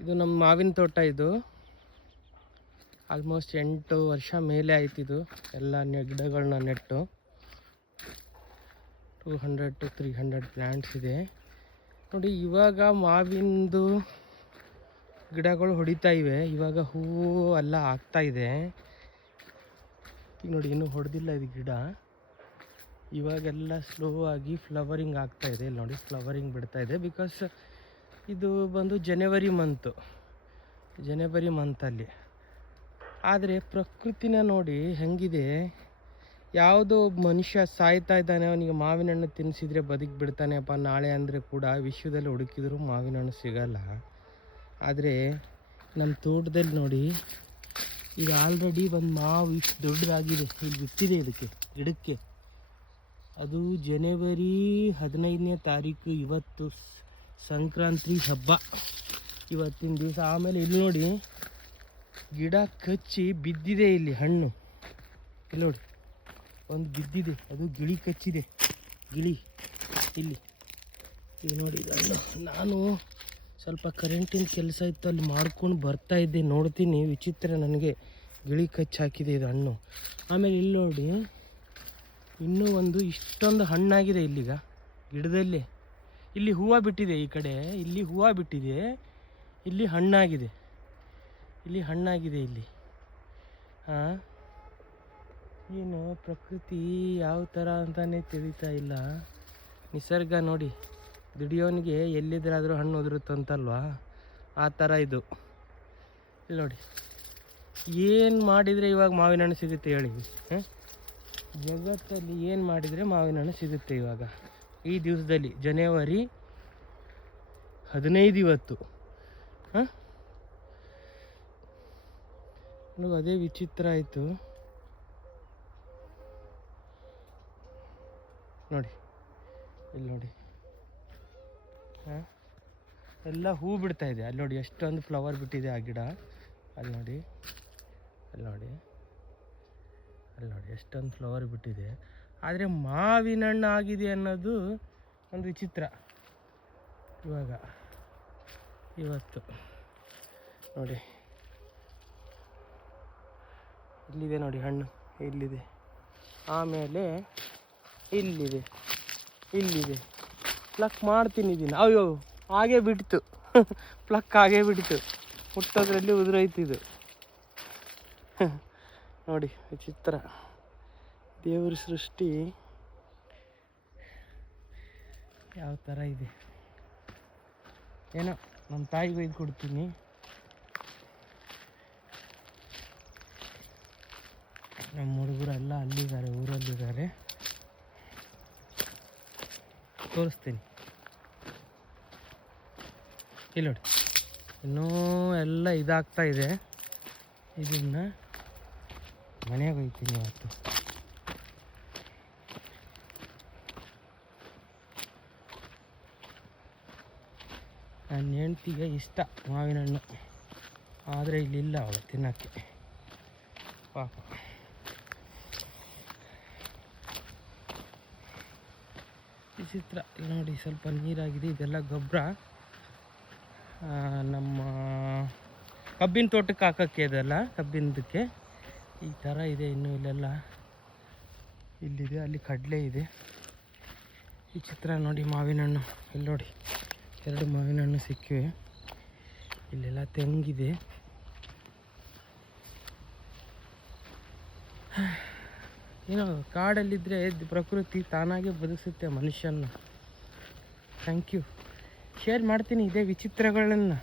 ಇದು ನಮ್ಮ ಮಾವಿನ ತೋಟ. ಇದು ಆಲ್ಮೋಸ್ಟ್ 8 ವರ್ಷ ಮೇಲೆ ಆಯ್ತಿದು ಎಲ್ಲ ಗಿಡಗಳನ್ನ ನೆಟ್ಟು. 200 to 300 ಪ್ಲ್ಯಾಂಟ್ಸ್ ಇದೆ ನೋಡಿ. ಇವಾಗ ಮಾವಿಂದು ಗಿಡಗಳು ಹೊಡಿತಾ ಇವೆ. ಇವಾಗ ಹೂವು ಎಲ್ಲ ಆಗ್ತಾ ಇದೆ. ಈಗ ನೋಡಿ ಇನ್ನೂ ಹೊಡೆದಿಲ್ಲ ಇದು ಗಿಡ. ಇವಾಗೆಲ್ಲ ಸ್ಲೋ ಆಗಿ ಫ್ಲವರಿಂಗ್ ಆಗ್ತಾ ಇದೆ. ಇಲ್ಲಿ ನೋಡಿ ಫ್ಲವರಿಂಗ್ ಬಿಡ್ತಾ ಇದೆ. ಬಿಕಾಸ್ ಇದು ಬಂದು ಜನವರಿ ಮಂತಲ್ಲಿ. ಆದರೆ ಪ್ರಕೃತಿನ ನೋಡಿ ಹೆಂಗಿದೆ. ಯಾವುದೋ ಮನುಷ್ಯ ಸಾಯ್ತಾ ಇದ್ದಾನೆ, ಅವನಿಗೆ ಮಾವಿನ ಹಣ್ಣು ತಿನ್ನಿಸಿದ್ರೆ ಬದುಕಿ ಬಿಡ್ತಾನೆಪ್ಪ ನಾಳೆ ಅಂದರೆ ಕೂಡ ವಿಶ್ವದಲ್ಲಿ ಹುಡುಕಿದ್ರು ಮಾವಿನ ಹಣ್ಣು ಸಿಗಲ್ಲ. ಆದರೆ ನಮ್ಮ ತೋಟದಲ್ಲಿ ನೋಡಿ ಈಗ ಆಲ್ರೆಡಿ ಒಂದು ಮಾವು ಇಷ್ಟು ದೊಡ್ಡದಾಗಿದೆ. ಇಲ್ಲಿ ಬಿತ್ತಿದೆ ಇದಕ್ಕೆ ಗಿಡಕ್ಕೆ. ಅದು ಜನವರಿ 15ನೇ ತಾರೀಕು. ಇವತ್ತು ಸಂಕ್ರಾಂತಿ ಹಬ್ಬ ಇವತ್ತಿನ ದಿವಸ. ಆಮೇಲೆ ಇಲ್ಲಿ ನೋಡಿ ಗಿಡ ಕಚ್ಚಿ ಬಿದ್ದಿದೆ. ಇಲ್ಲಿ ಹಣ್ಣು ಇಲ್ಲಿ ನೋಡಿ ಒಂದು ಬಿದ್ದಿದೆ. ಅದು ಗಿಳಿ ಕಚ್ಚಿದೆ. ಗಿಳಿ ಇಲ್ಲಿ ಇದು ನೋಡಿ. ನಾನು ಸ್ವಲ್ಪ ಕರೆಂಟಿನ ಕೆಲಸ ಇತ್ತು, ಅಲ್ಲಿ ಮಾಡ್ಕೊಂಡು ಬರ್ತಾ ಇದ್ದೆ. ನೋಡ್ತೀನಿ ವಿಚಿತ್ರ, ನನಗೆ ಗಿಳಿ ಕಚ್ಚಿ ಹಾಕಿದೆ ಇದು ಹಣ್ಣು. ಆಮೇಲೆ ಇಲ್ಲಿ ನೋಡಿ ಇನ್ನೂ ಒಂದು ಇಷ್ಟೊಂದು ಹಣ್ಣಾಗಿದೆ ಇಲ್ಲಿಗ ಗಿಡದಲ್ಲಿ. ಇಲ್ಲಿ ಹೂವು ಬಿಟ್ಟಿದೆ. ಈ ಕಡೆ ಇಲ್ಲಿ ಹೂವು ಬಿಟ್ಟಿದೆ, ಇಲ್ಲಿ ಹಣ್ಣಾಗಿದೆ. ಇಲ್ಲಿ ಹಾಂ, ಏನು ಪ್ರಕೃತಿ ಯಾವ ಥರ ಅಂತಲೇ ತಿಳಿತಾ ಇಲ್ಲ. ನಿಸರ್ಗ ನೋಡಿ, ದುಡಿಯೋನಿಗೆ ಎಲ್ಲಿದ್ರಾದರೂ ಹಣ್ಣು ಉದುರುತ್ತಂತಲ್ವಾ, ಆ ಥರ ಇದು. ಇಲ್ಲಿ ನೋಡಿ ಏನು ಮಾಡಿದರೆ ಇವಾಗ ಮಾವಿನ ಹಣ್ಣು ಸಿಗುತ್ತೆ ಹೇಳಿ. ಜಗತ್ತಲ್ಲಿ ಏನು ಮಾಡಿದರೆ ಮಾವಿನ ಹಣ್ಣು ಸಿಗುತ್ತೆ ಇವಾಗ ಈ ದಿವಸದಲ್ಲಿ? ಜನವರಿ 15 ಇವತ್ತು. ಅದೇ ವಿಚಿತ್ರ ಆಯಿತು ನೋಡಿ. ಇಲ್ಲಿ ನೋಡಿ ಎಲ್ಲ ಹೂ ಬಿಡ್ತಾ ಇದೆ. ಅಲ್ಲಿ ನೋಡಿ ಎಷ್ಟೊಂದು ಫ್ಲವರ್ ಬಿಟ್ಟಿದೆ ಆ ಗಿಡ. ಅಲ್ಲಿ ನೋಡಿ ಎಷ್ಟೊಂದು ಫ್ಲವರ್ ಬಿಟ್ಟಿದೆ. ಆದರೆ ಮಾವಿನ ಹಣ್ಣು ಆಗಿದೆ ಅನ್ನೋದು ಒಂದು ವಿಚಿತ್ರ. ಇವತ್ತು ನೋಡಿ ಇಲ್ಲಿದೆ ನೋಡಿ ಹಣ್ಣು, ಇಲ್ಲಿದೆ. ಆಮೇಲೆ ಇಲ್ಲಿದೆ. ಪ್ಲಕ್ ಮಾಡ್ತೀನಿ ಇದನ್ನು. ಅಯ್ಯೋ ಹಾಗೇ ಬಿಡ್ತು ಪ್ಲಕ್ ಹಾಗೇ ಬಿಡ್ತು. ಮುಟ್ಟೋದ್ರಲ್ಲಿ ಉದುರೈತಿದು ನೋಡಿ. ವಿಚಿತ್ರ, ದೇವ್ರ ಸೃಷ್ಟಿ ಯಾವ ಥರ ಇದೆ ಏನೋ. ನಮ್ಮ ತಾಯಿಗೆ ಒಯ್ದು ಕೊಡ್ತೀನಿ. ನಮ್ಮ ಹುಡುಗರೆಲ್ಲ ಅಲ್ಲಿದ್ದಾರೆ, ಊರಲ್ಲಿದ್ದಾರೆ. ತೋರಿಸ್ತೀನಿ. ಇಲ್ಲಿ ನೋಡಿ ಇನ್ನೂ ಎಲ್ಲ ಇದಾಗ್ತಾ ಇದೆ. ಇದನ್ನು ಮನೆಗೆ ಹೋಗ್ತೀನಿ ಇವತ್ತು. ನನ್ನ ಹೆಂಡ್ತಿಗೆ ಇಷ್ಟ ಮಾವಿನ ಹಣ್ಣು, ಆದರೆ ಇಲ್ಲಿಲ್ಲ ಅವಳು ತಿನ್ನೋಕ್ಕೆ ಪಾಪ. ವಿಚಿತ್ರ. ಇಲ್ಲಿ ನೋಡಿ ಸ್ವಲ್ಪ ನೀರಾಗಿದೆ. ಇದೆಲ್ಲ ಗೊಬ್ಬರ ನಮ್ಮ ಕಬ್ಬಿನ ತೋಟಕ್ಕೆ ಹಾಕೋಕ್ಕೆ. ಇದೆಲ್ಲ ಕಬ್ಬಿನದಕ್ಕೆ ಈ ಥರ ಇದೆ. ಇನ್ನೂ ಇಲ್ಲೆಲ್ಲ ಇಲ್ಲಿದೆ, ಅಲ್ಲಿ ಕಡಲೆ ಇದೆ. ವಿಚಿತ್ರ ನೋಡಿ ಮಾವಿನ ಹಣ್ಣು. ಇಲ್ಲಿ ನೋಡಿ 2 ಮಾವಿನ ಹಣ್ಣು ಸಿಕ್ಕಿವೆ. ಇಲ್ಲೆಲ್ಲ ತೆಂಗಿದೆ. ಏನೋ ಕಾಡಲ್ಲಿದ್ದರೆ ಪ್ರಕೃತಿ ತಾನಾಗೆ ಬದುಕಿಸುತ್ತೆ ಮನುಷ್ಯನ. Thank you. ಶೇರ್ ಮಾಡ್ತೀನಿ ಇದೇ ವಿಚಿತ್ರಗಳನ್ನು.